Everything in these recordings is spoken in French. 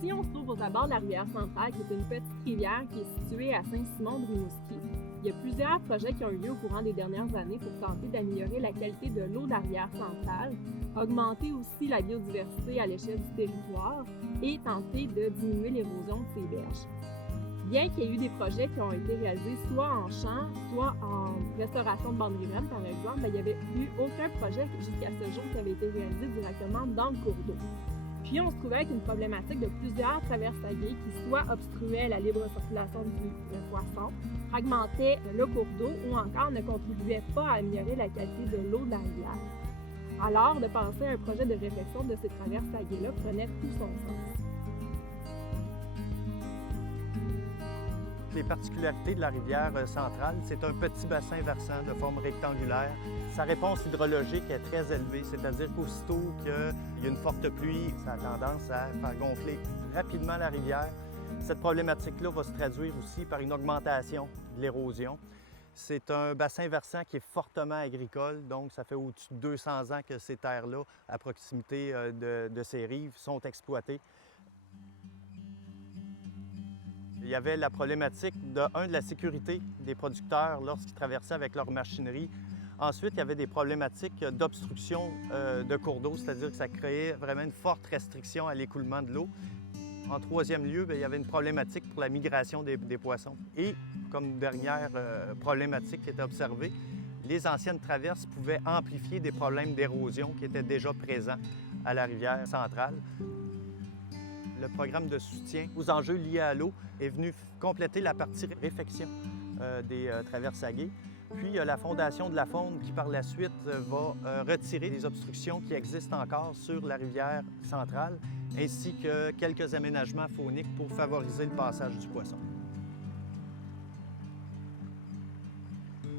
Ici, on se trouve aux abords de la rivière Centrale, qui est une petite rivière qui est située à Saint-Simon-de-Rimouski. Il y a plusieurs projets qui ont eu lieu au courant des dernières années pour tenter d'améliorer la qualité de l'eau de la rivière Centrale, augmenter aussi la biodiversité à l'échelle du territoire et tenter de diminuer l'érosion de ses berges. Bien qu'il y ait eu des projets qui ont été réalisés soit en champ, soit en restauration de bandes riveraines, par exemple, il n'y avait eu aucun projet jusqu'à ce jour qui avait été réalisé directement dans le cours d'eau. Puis on se trouvait avec une problématique de plusieurs traversagées qui soit obstruaient la libre circulation du poisson, fragmentaient le cours d'eau ou encore ne contribuaient pas à améliorer la qualité de l'eau de la rivière. Alors, de penser à un projet de réflexion de ces traversagées-là prenait tout son sens. Les particularités de la rivière Centrale, c'est un petit bassin versant de forme rectangulaire. Sa réponse hydrologique est très élevée, c'est-à-dire qu'aussitôt qu'il y a une forte pluie, ça a tendance à faire gonfler rapidement la rivière. Cette problématique-là va se traduire aussi par une augmentation de l'érosion. C'est un bassin versant qui est fortement agricole, donc ça fait au-dessus de 200 ans que ces terres-là, à proximité de ces rives, sont exploitées. Il y avait la problématique de la sécurité des producteurs lorsqu'ils traversaient avec leur machinerie. Ensuite, il y avait des problématiques d'obstruction de cours d'eau, c'est-à-dire que ça créait vraiment une forte restriction à l'écoulement de l'eau. En troisième lieu, il y avait une problématique pour la migration des poissons. Et comme dernière problématique qui était observée, les anciennes traverses pouvaient amplifier des problèmes d'érosion qui étaient déjà présents à la rivière Centrale. Le programme de soutien aux enjeux liés à l'eau est venu compléter la partie réfection des traversaguées. Puis, il y a la Fondation de la Faune qui, par la suite, va retirer les obstructions qui existent encore sur la rivière Centrale, ainsi que quelques aménagements fauniques pour favoriser le passage du poisson.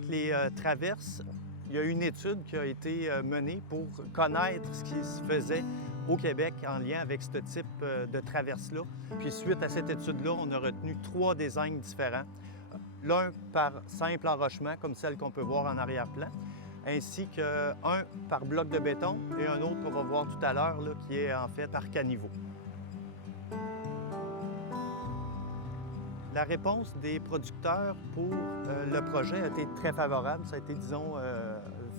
Les traverses, il y a une étude qui a été menée pour connaître ce qui se faisait au Québec en lien avec ce type de traverse-là. Puis suite à cette étude-là, on a retenu 3 designs différents. L'un par simple enrochement, comme celle qu'on peut voir en arrière-plan, ainsi qu'un par bloc de béton et un autre qu'on va voir tout à l'heure, qui est en fait par caniveau. La réponse des producteurs pour le projet a été très favorable. Ça a été, disons,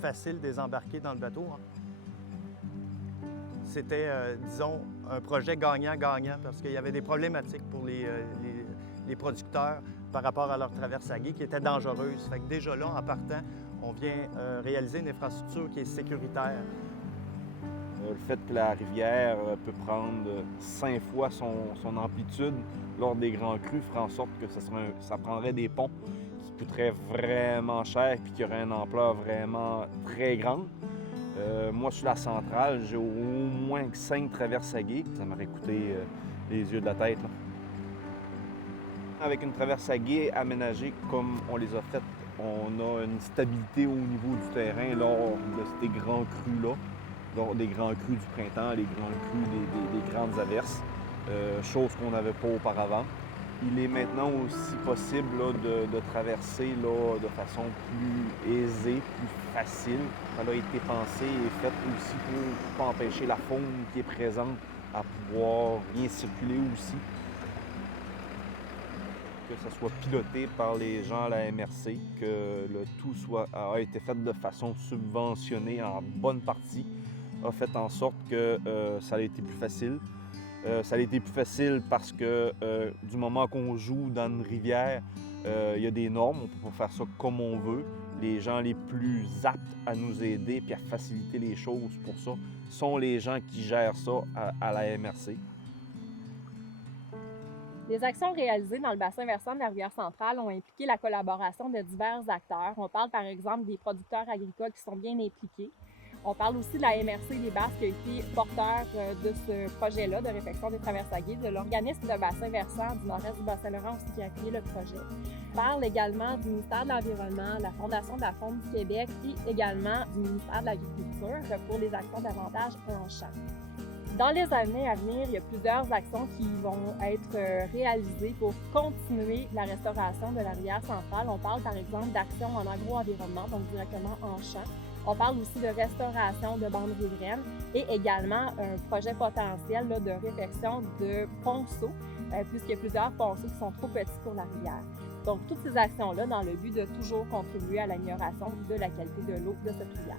facile de désembarquer dans le bateau. C'était, disons, un projet gagnant-gagnant parce qu'il y avait des problématiques pour les producteurs par rapport à leur traversaguée qui étaient dangereuses. Fait que déjà là, en partant, on vient réaliser une infrastructure qui est sécuritaire. Le fait que la rivière peut prendre 5 fois son amplitude lors des grands crus ferait en sorte que ça prendrait des ponts qui coûteraient vraiment cher et qui auraient une ampleur vraiment très grande. Moi, sur la Centrale, j'ai au moins 5 traversaguées. Ça m'aurait coûté les yeux de la tête. Là. Avec une traversaguée aménagée comme on les a faites, on a une stabilité au niveau du terrain lors de ces grands crus-là, lors des grands crus du printemps, les grands crus des grandes averses, chose qu'on n'avait pas auparavant. Il est maintenant aussi possible là, de traverser là, de façon plus aisée, plus facile. Ça a été pensé et fait aussi pour pas empêcher la faune qui est présente à pouvoir bien circuler aussi. Que ça soit piloté par les gens à la MRC, que le tout a été fait de façon subventionnée en bonne partie, a fait en sorte que ça a été plus facile. Ça a été plus facile parce que du moment qu'on joue dans une rivière, il y a des normes, on ne peut pas faire ça comme on veut. Les gens les plus aptes à nous aider et à faciliter les choses pour ça sont les gens qui gèrent ça à la MRC. Les actions réalisées dans le bassin versant de la rivière Centrale ont impliqué la collaboration de divers acteurs. On parle par exemple des producteurs agricoles qui sont bien impliqués. On parle aussi de la MRC des Basses qui a été porteur de ce projet-là de réfection des traversaguées, de l'organisme de bassin versant du nord-est du Bas-Saint-Laurent aussi qui a appuyé le projet. On parle également du ministère de l'Environnement, la Fondation de la Faune du Québec et également du ministère de l'Agriculture pour les actions d'avantage en champ. Dans les années à venir, il y a plusieurs actions qui vont être réalisées pour continuer la restauration de la rivière Centrale. On parle par exemple d'actions en agro-environnement, donc directement en champ. On parle aussi de restauration de bandes riveraines et également un projet potentiel là, de réfection de ponceaux, puisqu'il y a plusieurs ponceaux qui sont trop petits pour la rivière. Donc, toutes ces actions-là dans le but de toujours contribuer à l'amélioration de la qualité de l'eau de cette rivière.